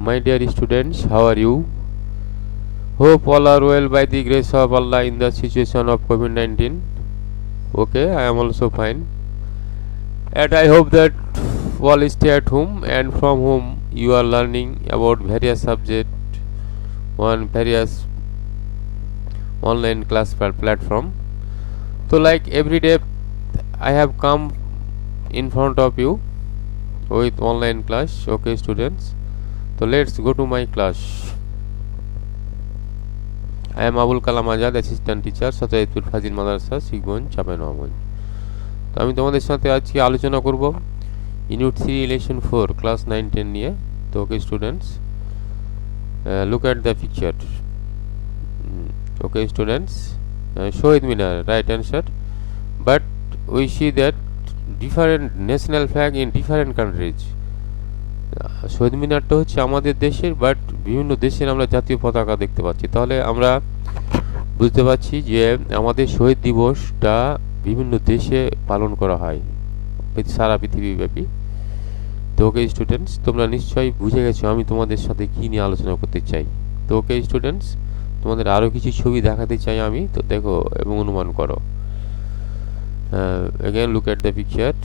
My dear students, how are you? Hope all are well by the grace of Allah in the situation of COVID-19. Okay, I am also fine. And I hope that all stay at home and from home you are learning about various subjects on various online class platform. So like every day I have come in front of you with online class. Okay students, so let's go to my class. I am Abul Kalam Azad, assistant teacher, Sachaidpur Fazil madrasa, Shikhganj, Chapainawabganj. তো আমি তোমাদের সাথে আজকে আলোচনা করব unit 3 lesson 4 class 9-10 নিয়ে। তো okay students, look at the picture. Okay students, Shohid Minar, right answer. But we see that different national flag in different countries. শহীদ মিনারটা হচ্ছে আমাদের দেশের, বাট বিভিন্ন দেশের আমরা জাতীয় পতাকা দেখতে পাচ্ছি। তাহলে আমরা বুঝতে পারছি যে আমাদের শহীদ দিবসটা বিভিন্ন দেশে পালন করা হয়, সারা পৃথিবীব্যাপী। তো ওকে স্টুডেন্টস, তোমরা নিশ্চয়ই বুঝে গেছো আমি তোমাদের সাথে কী নিয়ে আলোচনা করতে চাই। তো ওকে স্টুডেন্টস, তোমাদের আরও কিছু ছবি দেখাতে চাই আমি, তো দেখো এবং অনুমান করো। again look at the picture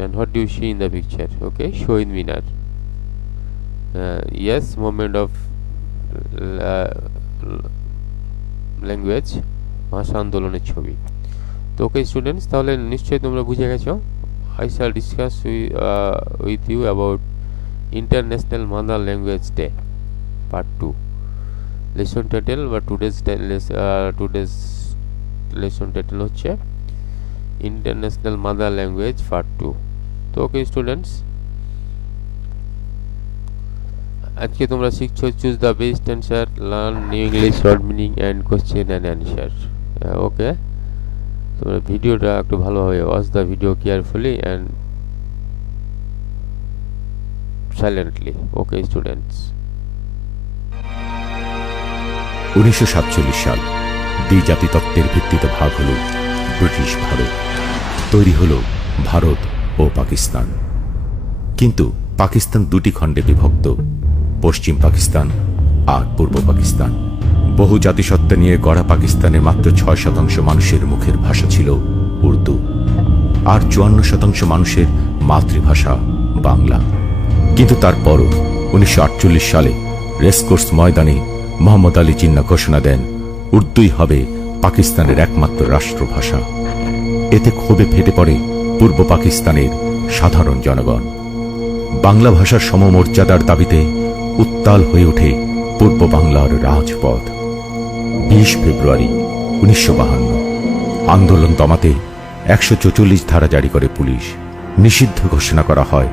and what do you see in the picture? Okay, Shohid Minar. Yes, movement of language, ভাষা আন্দোলনের ছবি। তো ওকে স্টুডেন্টস, তাহলে নিশ্চয়ই তোমরা বুঝে গেছো। I shall discuss with you about International Mother Language Day Part 2. Lesson title বা today's lesson title হচ্ছে International Mother Language Part 2. তো ওকে স্টুডেন্টস, আজকে তোমরা শিখছো choose the best answer, learn new English word meaning and question and answer. Okay, তোমরা ভিডিওটা একটু ভালোভাবে watch the video carefully and silently. Okay students, 1947 সাল দ্বিজাতিতত্ত্বের ভিত্তিতে ভাগ হল ব্রিটিশ ভারত, তৈরি হল ভারত ও পাকিস্তান। কিন্তু পাকিস্তান দুটি খণ্ডে বিভক্ত, পশ্চিম পাকিস্তান আর পূর্ব পাকিস্তান। বহু জাতিসত্তা নিয়ে গড়া পাকিস্তানের মাত্র 6% মানুষের মুখের ভাষা ছিল উর্দু, আর 54% মানুষের মাতৃভাষা বাংলা। কিন্তু তারপরও 1948 সালে রেসকোর্স ময়দানে মোহাম্মদ আলী জিন্না ঘোষণা দেন উর্দুই হবে পাকিস্তানের একমাত্র রাষ্ট্রভাষা। এতে ক্ষোভে ফেটে পড়ে পূর্ব পাকিস্তানের সাধারণ জনগণ। বাংলা ভাষার সমমর্যাদার দাবিতে উত্তাল হয়ে ওঠে পূর্ব বাংলার রাজপথ। 20 ফেব্রুয়ারি 1952 আন্দোলন দমাতে 144 ধারা জারি করে পুলিশ। নিষিদ্ধ ঘোষণা করা হয়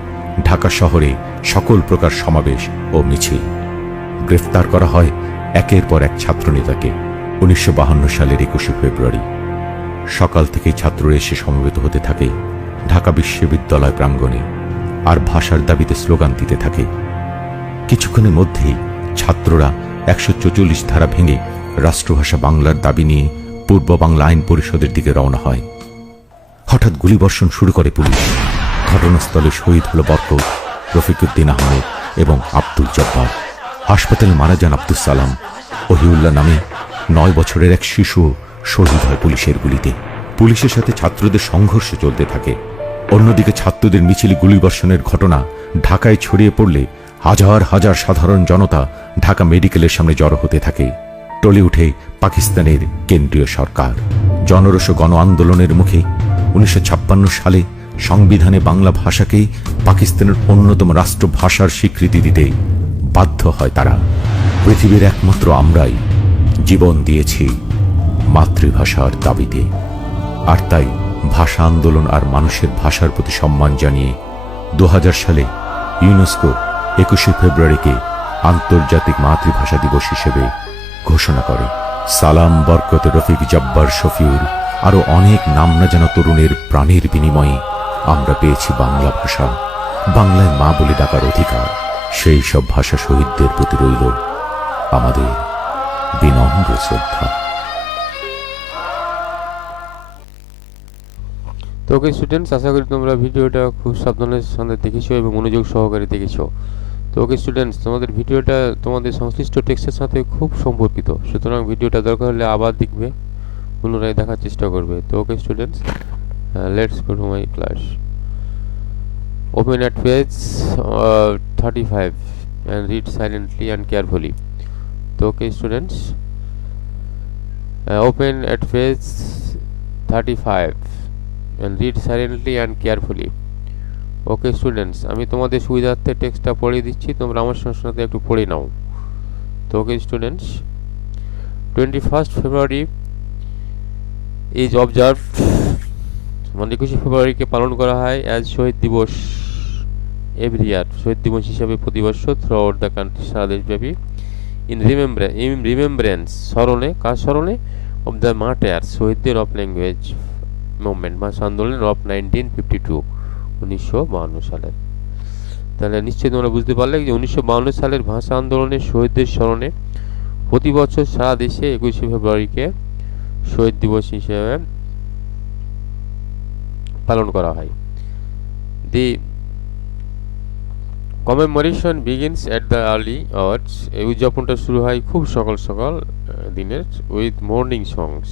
ঢাকা শহরে সকল প্রকার সমাবেশ ও মিছিল। গ্রেফতার করা হয় একের পর এক ছাত্রনেতাকে। 1952 সালের 21 ফেব্রুয়ারি সকাল থেকেই ছাত্ররা এসে সমবেত হতে থাকে ঢাকা বিশ্ববিদ্যালয় প্রাঙ্গণে, আর ভাষার দাবিতে স্লোগান দিতে থাকে। কিছুক্ষণের মধ্যেই ছাত্ররা 144 ধারা ভেঙে রাষ্ট্রভাষা বাংলার দাবি নিয়ে পূর্ব বাংলা আইন পরিষদের দিকে রওনা হয়। হঠাৎ গুলিবর্ষণ শুরু করে পুলিশ। ঘটনাস্থলে শহীদ হল বরকত, রফিকুদ্দিন আহমেদ এবং আব্দুল জব্বার। হাসপাতালে মারা যান আব্দুল সালাম। ওহিউল্লাহ নামে 9 বছরের এক শিশু শহীদ হয় পুলিশের গুলিতে। পুলিশের সাথে ছাত্রদের সংঘর্ষ চলতে থাকে। অন্যদিকে ছাত্রদের মিছিলে গুলিবর্ষণের ঘটনা ঢাকায় ছড়িয়ে পড়লে হাজার হাজার সাধারণ জনতা ঢাকা মেডিকেলের সামনে জড়ো হতে থাকে। টলে উঠে পাকিস্তানের কেন্দ্রীয় সরকার। জনরোষ গণ আন্দোলনের মুখে 1956 সালে সংবিধানে বাংলা ভাষাকেই পাকিস্তানের অন্যতম রাষ্ট্রভাষার স্বীকৃতি দিতে বাধ্য হয় তারা। পৃথিবীর একমাত্র আমরাই জীবন দিয়েছি মাতৃভাষার দাবিতে। আর তাই ভাষা আন্দোলন আর মানুষের ভাষার প্রতি সম্মান জানিয়ে 2000 সালে ইউনেস্কো 21 ফেব্রুয়ারিকে আন্তর্জাতিক মাতৃভাষা দিবস হিসেবে ঘোষণা করে। সালাম, বরকত, রফিক, জব্বার, শফিউর আরো অনেক নাম না জানা তরুণের প্রাণের বিনিময়ে আমরা পেয়েছি বাংলা ভাষা, বাংলায় মা বলে ডাকার অধিকার। সেই সব ভাষা শহীদদের প্রতি রইল আমাদের বিনম্র শ্রদ্ধা। তো ওকে স্টুডেন্টস, আশা করি তোমরা ভিডিওটা খুব সাবধানের সাথে দেখেছো এবং মনোযোগ সহকারে দেখেছো। তো ওকে স্টুডেন্টস, তোমাদের ভিডিওটা তোমাদের সংশ্লিষ্ট টেক্সটের সাথে খুব সম্পর্কিত, সুতরাং ভিডিওটা দরকার হলে আবার দেখবে, পুনরায় দেখার চেষ্টা করবে। তো okay students, let's go to my class. Open at page 35 and read silently and carefully. So okay students, open at page 35 and read silently and carefully. Okay students, আমি তোমাদের সুবিধার্থে টেক্সটটা পড়ে দিচ্ছি, তোমরা আমার সঙ্গে সাথে একটু পড়ে নাও। তো okay students, 21st February is observed, মানে 21শে ফেব্রুয়ারিকে পালন করা হয় অ্যাজ শহীদ দিবস এভরি ইয়ার, শহীদ দিবস হিসাবে প্রতি বছর থ্রু আউট দ্য কান্ট্রি, সারা দেশব্যাপী। ইন রিমেম্ব্রেন্স, স্মরণে, কার স্মরণে? অফ দ্য মার্টায়ার্স, শহীদদের অফ ল্যাঙ্গুয়েজ মুভমেন্ট, ভাষা আন্দোলনের অফ 1952, 1952 সালের। তাহলে নিশ্চয়ই তোমরা বুঝতে পারলে যে 1952 সালের ভাষা আন্দোলনের শহীদদের স্মরণে প্রতি বছর সারা দেশে 21শে ফেব্রুয়ারিকে শহীদ দিবস হিসেবে পালন করা হয়। The commemoration begins at the early hours, এই উদযাপনটা শুরু হয় খুব সকাল সকাল দিনের, উইথ মর্নিং সংস,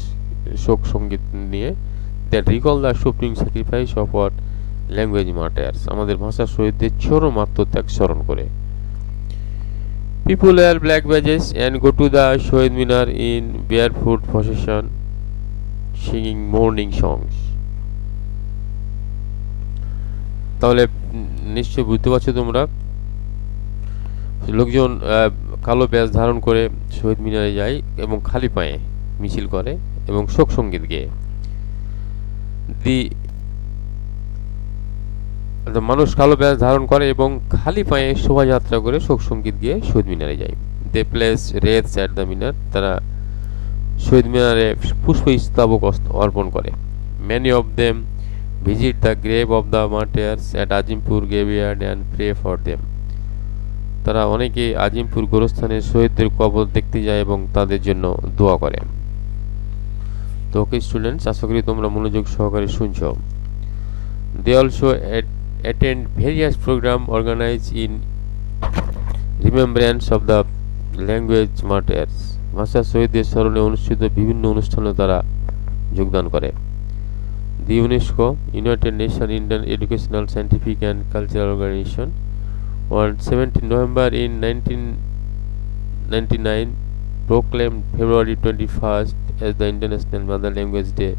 শোক সঙ্গীত নিয়ে, that recall the supreme sacrifice of our language martyrs, আমাদের ভাষা শহীদদের চরম আত্মত্যাগ স্মরণ করে। People wear black badges and go to the Shaheed Minar in barefoot procession singing morning songs. তাহলে নিশ্চয়ই বুঝতে পারছো তোমরা, লোকজন কালো ব্যাজ ধারণ করে শহীদ মিনারে যায় এবং খালি পায়ে মিছিল করে এবং শোক সঙ্গীত গেয়ে। মানুষ কালো ব্যাজ ধারণ করে এবং খালি পায়ে শোভাযাত্রা করে শোক সঙ্গীত গিয়ে শহীদ মিনারে যায়। They place wreaths at the Minar, তারা শহীদ মিনারে পুষ্পস্তবক অর্পণ করে। Many of them visit the grave of the martyrs at Azimpur graveyard and pray for them, তারা অনেকে আজিমপুর গোরস্থানে শহীদদের কবর দেখতে যায় এবং তাদের জন্য দোয়া করে। তো ওকে স্টুডেন্টস, আশা করি তোমরা মনোযোগ সহকারে শুনছো। They also attend various program organize in remembrance of the language martyrs, ভাষা শহীদদের স্মরণে অনুষ্ঠিত বিভিন্ন অনুষ্ঠানে তারা যোগদান করে। The UNESCO, United Nations Indian Educational, Scientific and Cultural Organization, on 17 November in 1999 proclaimed February 21st as the International Mother Language Day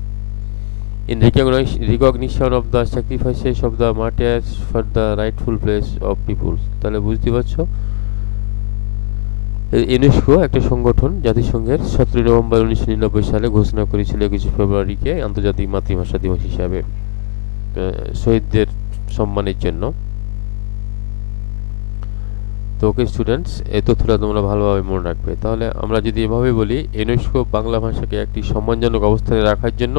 in recognition of the sacrifices of the martyrs for the rightful place of peoples. তাহলে বুঝতে পারছো, UNESCO একটা সংগঠন জাতিসংঘের 17 November 1999 সালে ঘোষণা করেছিল 21শে ফেব্রুয়ারিকে আন্তর্জাতিক মাতৃভাষা দিবস হিসাবে শহীদদের সম্মানের জন্য। তো ওকে স্টুডেন্টস, এই তথ্যটা তোমরা ভালোভাবে মনে রাখবে। তাহলে আমরা যদি এভাবে বলি, ইউনেস্কো বাংলা ভাষাকে একটি সম্মানজনক অবস্থানে রাখার জন্য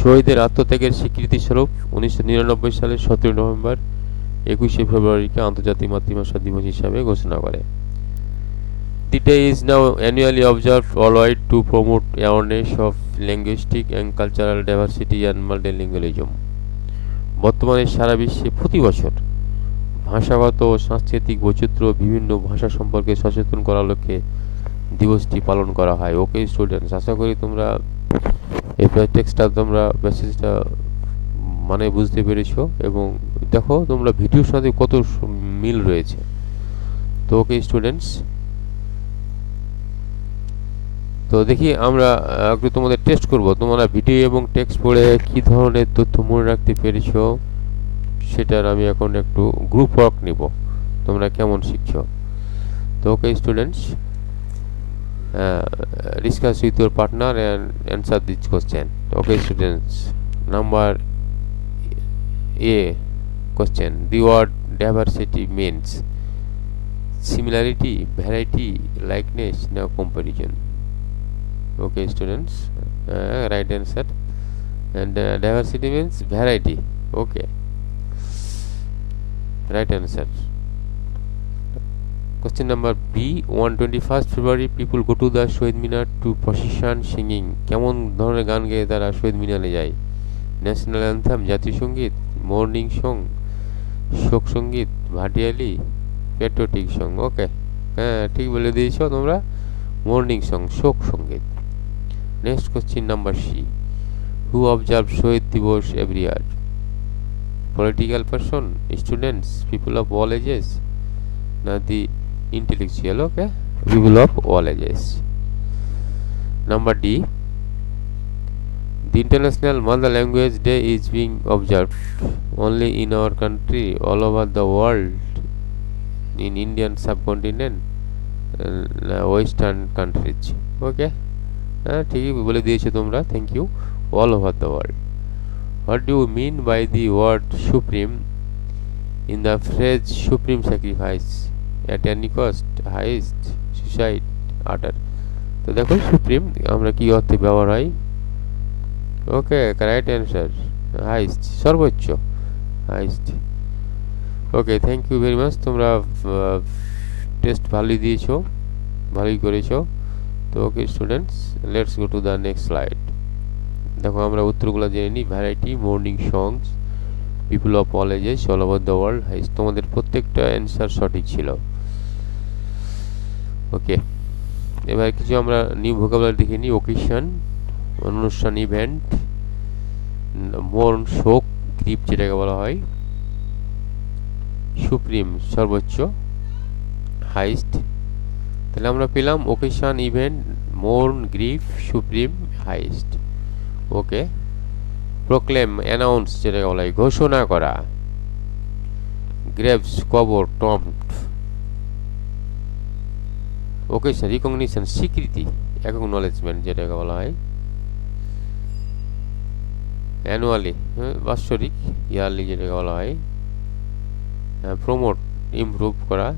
শহীদের আত্মত্যাগের স্বীকৃতি স্বরূপ 1999 সালের 17 নভেম্বর 21শে ফেব্রুয়ারিকে আন্তর্জাতিক মাতৃভাষা দিবস হিসাবে ঘোষণা করে। The day is now annually observed worldwide to promote awareness of linguistic and cultural diversity and multilingualism. বর্তমানে সারা বিশ্বে প্রতি বছর ভাষাগত ও সাংস্কৃতিক বৈচিত্র্য, বিভিন্ন ভাষা সম্পর্কে সচেতন করার লক্ষ্যে দিবসটি পালন করা হয়। ওকে স্টুডেন্টস, আশা করি তোমরা এই টেক্সটটা, তোমরা মেসেজটা মানে বুঝতে পেরেছো এবং দেখো তোমরা ভিডিওর সাথে কত মিল রয়েছে। তো ওকে স্টুডেন্টস, তো দেখি আমরা একটু তোমাদের টেস্ট করব, তোমরা ভিডিও এবং টেক্সট পড়ে কি ধরনের তথ্য মনে রাখতে পেরেছো সেটার আমি এখন একটু গ্রুপ ওয়ার্ক নিব, তোমরা কেমন শিখছো। তো okay students, discuss with your partner and answer this question. Okay students, number A question, the word diversity means similarity, variety, likeness, no comparison. Okay students, right answer. And diversity means variety. Okay, right answer. Question number B, on 21st February people go to the Shohid Minar to procession singing. কেমন ধরনের গান গেয়ে তারা শহীদ মিনারে যায়? National anthem, জাতীয় সঙ্গীত, মর্নিং সং, শোক সঙ্গীত, ভাটিয়ালি, প্যাট্রিয়টিক সং, ওকে, হ্যাঁ ঠিক বলে দিয়েছো তোমরা, মর্নিং সং, শোক সঙ্গীত। নেক্সট কোশ্চিন নাম্বার সি, হু অবজার্ভ শহীদ দিবস every year? Political person, students, people of all edges, না দি intellectual? Okay, people of all ages. Number D, the International Mother Language Day is being observed only in our country, all over the world, in Indian subcontinent, western countries. Okay, ঠিকই বলে দিয়েছো তোমরা, thank you. all over the world. What do you mean by the word supreme in the phrase supreme sacrifice at any cost, highest, suicide, utter? তো দেখো supreme আমরা কি অর্থে ব্যবহার হয়? ওকে, কারেক্ট অ্যান্সার হাইস্ট, সর্বোচ্চ, highest. Okay, thank you very much. তোমরা test ভালোই দিয়েছো, ভালোই করেছো। তো okay students, let's go to the next slide. দেখো আমরা উত্তরগুলো জেনে নিই। Variety, morning songs, people of all ages, all over the world, highest. তোমাদের প্রত্যেকটা অ্যান্সার সঠিক ছিল। ওকে, এবার কিছু আমরা নিউ ভোকাবুলারি দেখে নিই। ওকেশন, অনুষ্ঠান, ইভেন্ট, মর্ন, শোক, গ্রিপ যেটাকে বলা হয়, সুপ্রিম, সর্বোচ্চ, হাইস্ট। তাহলে আমরা পেলাম occasion, event, mourn, grief, supreme, highest. Okay, proclaim, announce যেটাকে বলা হয়, ঘোষণা করা, গ্রেভস, কবর, টম্ব। ওকেশন, রিকগনিশন, স্বীকৃতি, অ্যাকনলেজমেন্ট যেটাকে বলা হয়, অ্যানুয়ালি, বাৎসরিক, ইয়ারলি যেটাকে বলা হয়, প্রমোট, ইমপ্রুভ করা,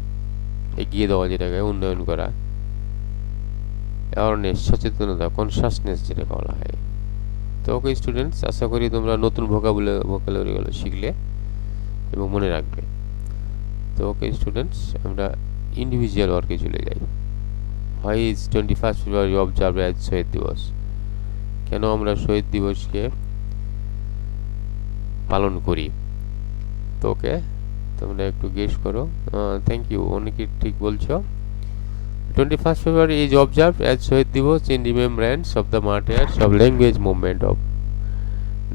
এগিয়ে দেওয়া যেটাকে, উন্নয়ন করা, অ্যাওয়ারনেস, সচেতনতা, কনসাসনেস যেটাকে বলা হয়। তো ওকে স্টুডেন্টস, আশা করি তোমরা নতুন ভোকাবুলারিগুলো শিখলে এবং মনে রাখবে। তো ওকে স্টুডেন্টস, আমরা ইন্ডিভিজুয়াল ওয়ার্কে চলে যাই। Why is 21 February observe as Shaheed Dibas? কেন আমরা শহীদ দিবসকে পালন করি? তো ওকে, তোমরা একটু গেস করো। থ্যাংক ইউ, অনেকে ঠিক বলছো। 21 February is observed as Shahid Dibas in remembrance of the martyrs of language movement of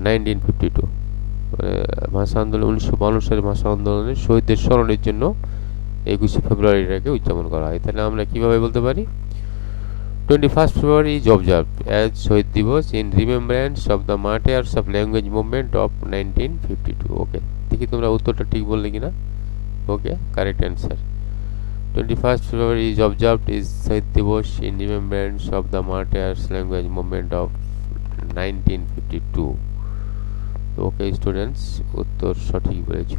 1952. ভাষা আন্দোলন, 1952 সালের ভাষা আন্দোলনের শহীদদের স্মরণের জন্য 21 ফেব্রুয়ারিটাকে উদযাপন করা হয়। তাহলে আমরা কিভাবে বলতে পারি? 21 February is observed as Shahid Dibas in remembrance of the martyrs of language movement of 1952. ওকে, দেখি তোমরা উত্তরটা ঠিক বললে কিনা। Okay, correct answer. 21 February is observed is Shaheed Dibas in remembrance of the martyrs language movement of 1952. Okay students, উত্তর সঠিক বলেছ।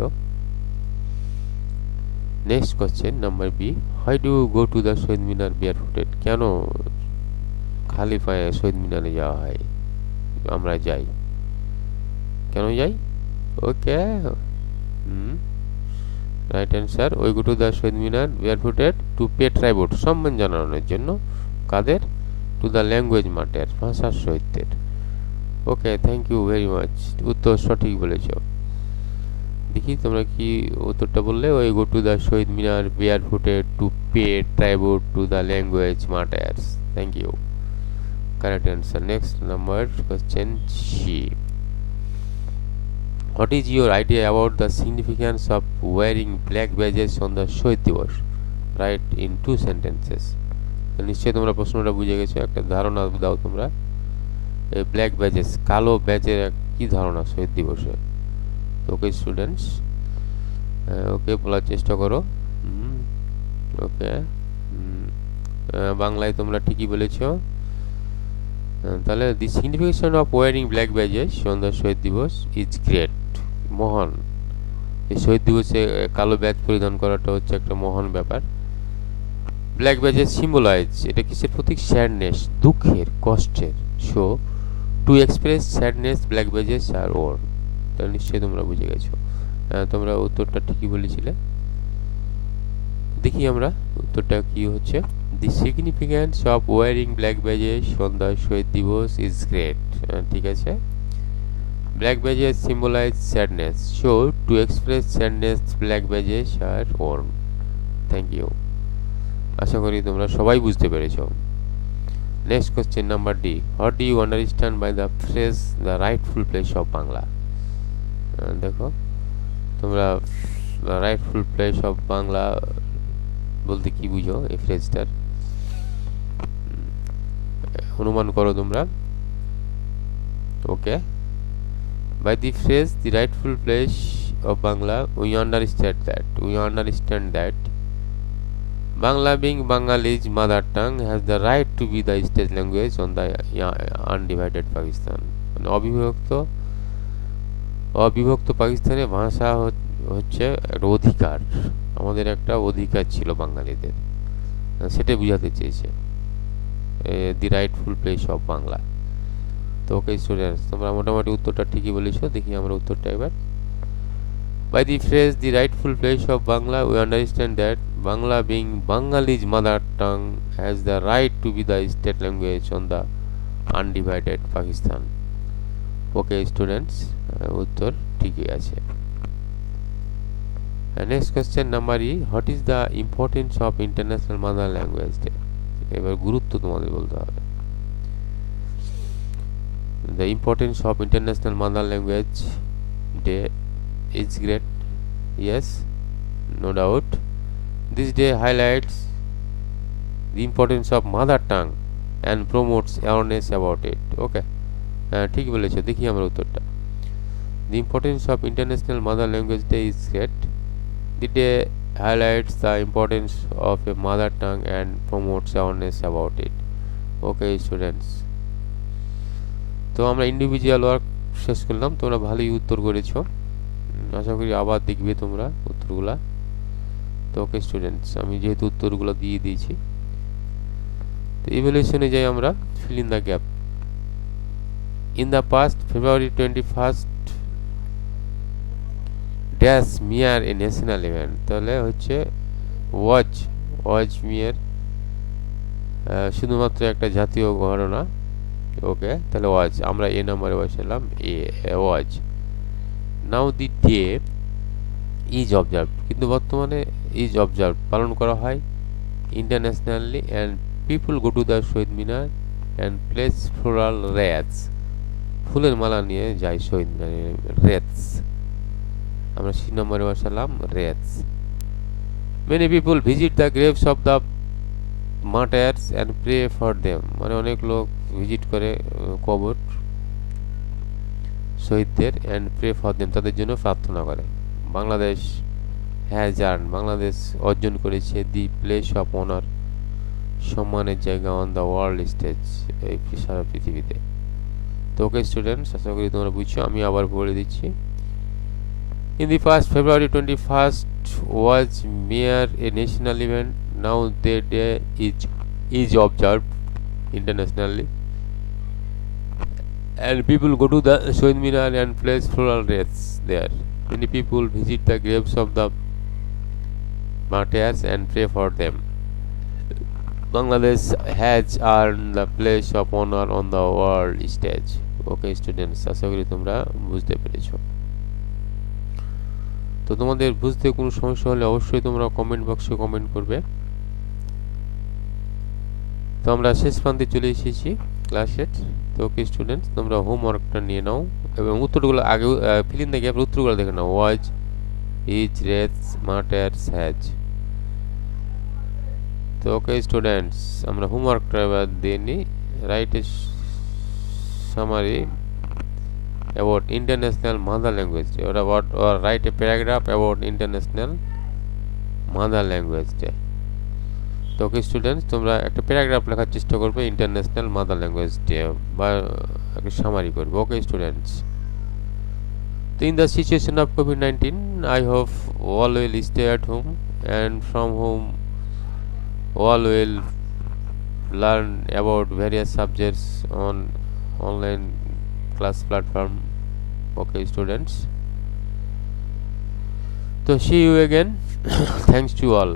Next question number B, why do go to the Shaheed Minar barefooted? কেন খালি পায়ে শহীদ মিনারে যাওয়া হয়, আমরা যাই, কেন যাই? ওকে, রাইট অ্যান্সার, ওই go to the Shaheed Minar barefooted to pay tribute, সম্মান জানানোর জন্য। কাদের? টু দ্য ল্যাঙ্গুয়েজ মার্টার, ভাষার শহীদদের। Okay, thank you very much, উত্তর সঠিক বলেছ। দেখি তোমরা কি উত্তরটা বললে। ওই go to the Shaheed Minar barefooted to pay tribute to the language martyrs. Thank you, correct answer. Next number question C, what is your idea about the significance of wearing black badges on the শহীদ দিবস? Write in 2 sentences. তো নিশ্চয়ই তোমরা প্রশ্নটা বুঝে গেছো, একটা ধারণা দাও তোমরা। এই ব্ল্যাক ব্যাজেস, কালো ব্যাজের কি ধারণা শহীদ দিবসে? ওকে স্টুডেন্টস, ওকে বলার চেষ্টা করো। ওকে, বাংলায় তোমরা ঠিকই বলেছো। তাহলে the signification of wearing black badges on the Shaheed Dibas is great, মহান। এই শহীদ দিবসে কালো ব্যাজ পরিধান করাটা হচ্ছে একটা মহান ব্যাপার। ব্ল্যাক ব্যাজেস সিম্বলাইজ, এটা কিসের প্রতীক? স্যাডনেস, দুঃখের, কষ্টের। So to express sadness black badges are worn. তাহলে নিশ্চয়ই তোমরা বুঝে গেছো। তোমরা উত্তরটা ঠিকই বলেছিলে। দেখি আমরা উত্তরটা কি হচ্ছে। The significance of wearing black badges on the Shaheed Dibas is great, ঠিক আছে। Black badges symbolize sadness, so to express sadness black badges are worn. Thank you. আশা করি তোমরা সবাই বুঝতে পেরেছো। Next question number D, what do you understand by the phrase the rightful place of Bangla? দেখো তোমরা রাইটফুল প্লেস অফ বাংলা বলতে কি বুঝো এই ফ্রেজটার, অনুমান করো তোমরা। ওকে, by the phrase the rightful place of Bangla we understand that Bangla being Bangali's mother tongue has the right to be the state language on the undivided Pakistan। মানে অবিভক্ত পাকিস্তানের ভাষা হচ্ছে একটা অধিকার, আমাদের একটা অধিকার ছিল বাঙালিদের, সেটাই বুঝাতে চেয়েছে দি রাইটফুল প্লেস অফ বাংলা। তো ওকে স্টুডেন্টস, তোমরা মোটামুটি উত্তরটা ঠিকই বলেছো। দেখি আমরা উত্তরটা এবার। By the phrase the rightful place of Bangla we understand that Bangla being Bangali's mother tongue has the right to be the state language on the undivided Pakistan। Okay students, উত্তর ঠিকই আছে। Next question number E, what is the importance of international mother language day? এবার গুরুত্ব তোমাদের বলতে হবে। The importance of International Mother Language Day is great. Yes, no doubt. This day highlights the importance of mother tongue and promotes awareness about it. Okay, ঠিক বলেছো। দেখি আমরা উত্তরটা। The importance of International Mother Language Day is great. The day highlights the importance of a mother tongue and promotes awareness about it. Okay, students. তো আমরা individual work শেষ করলাম। তোমরা ভালোই উত্তর করেছো, আশা করি আবার দেখবে তোমরা উত্তরগুলা। তো ওকে স্টুডেন্টস, আমি যেহেতু উত্তরগুলো দিয়ে দিয়েছি, তো ইভ্যালুয়েশনে যাই আমরা। Fill in the gap. In the past February 21 dash মিয়ার এ ন্যাশনাল ইভেন্ট, তাহলে হচ্ছে ওয়াজ মিয়ার শুধুমাত্র একটা জাতীয় ঘটনা। ওকে, তাহলে ওয়াজ, আমরা এ নাম্বারে বসালাম A, was. Now the day is observe, কিন্তু বর্তমানে ইজ অবজার্ভ পালন করা হয় internationally, and people go to the Shaheed Minar and place floral wreaths, ফুলের মালা নিয়ে যায় শহীদ মিনারে, রেটস। আমরা সি নম্বরে বসালাম wreaths. Many people visit the graves of the martyrs and pray for them, মানে অনেক লোক ভিজিট করে কবর শহীদদের, অ্যান্ড প্রে ফর দেম, তাদের জন্য প্রার্থনা করে। বাংলাদেশ হ্যাজ আর্ন, বাংলাদেশ অর্জন করেছে দি প্লেস অফ অনার, সম্মানের জায়গা অন দ্য ওয়ার্ল্ড স্টেজ, এই সারা পৃথিবীতে। তো ওকে স্টুডেন্টস, আশা করি তোমরা বুঝছো। আমি আবার বলে দিচ্ছি। In the past, February 21st was mere a national event. Now the day is observed internationally, and people go to the Shahid Minar and place floral wreaths there. Many people visit the graves of the martyrs and pray for them. Bangladesh has earned the place of honor on the world stage. Okay, students, আশা করি তোমরা বুঝতে পেরেছো। তো তোমাদের বুঝতে কোনো সমস্যা হলে অবশ্যই তোমরা কমেন্ট বক্সে কমেন্ট করবে। তো আমরা শেষ প্রান্তে চলে এসেছি ক্লাসের। তো ওকে স্টুডেন্টস, তোমরা হোমওয়ার্কটা নিয়ে নাও এবং উত্তরগুলো আগে ফিল ইন দ্য গ্যাপ উত্তরগুলো দেখে নাও। ওয়াজ, ইজ, রেটস, মার্টায়ার্স, হ্যাজ। তো ওকে স্টুডেন্টস, আমরা হোমওয়ার্কটা এবার দিয়ে নিই। Write a summary about International Mother Language Day, or write a paragraph about International Mother Language Day। তো ওকে স্টুডেন্টস, তোমরা একটা প্যারাগ্রাফ লেখার চেষ্টা করবে ইন্টারন্যাশনাল মাদার ল্যাঙ্গুয়েজ ডে, বা একটা সামারি করবে। ওকে স্টুডেন্টস, তো in the situation of COVID-19 I hope all will stay at home, and from home all will learn about various subjects on online class platform. Okay students, so see you again. Thanks to all.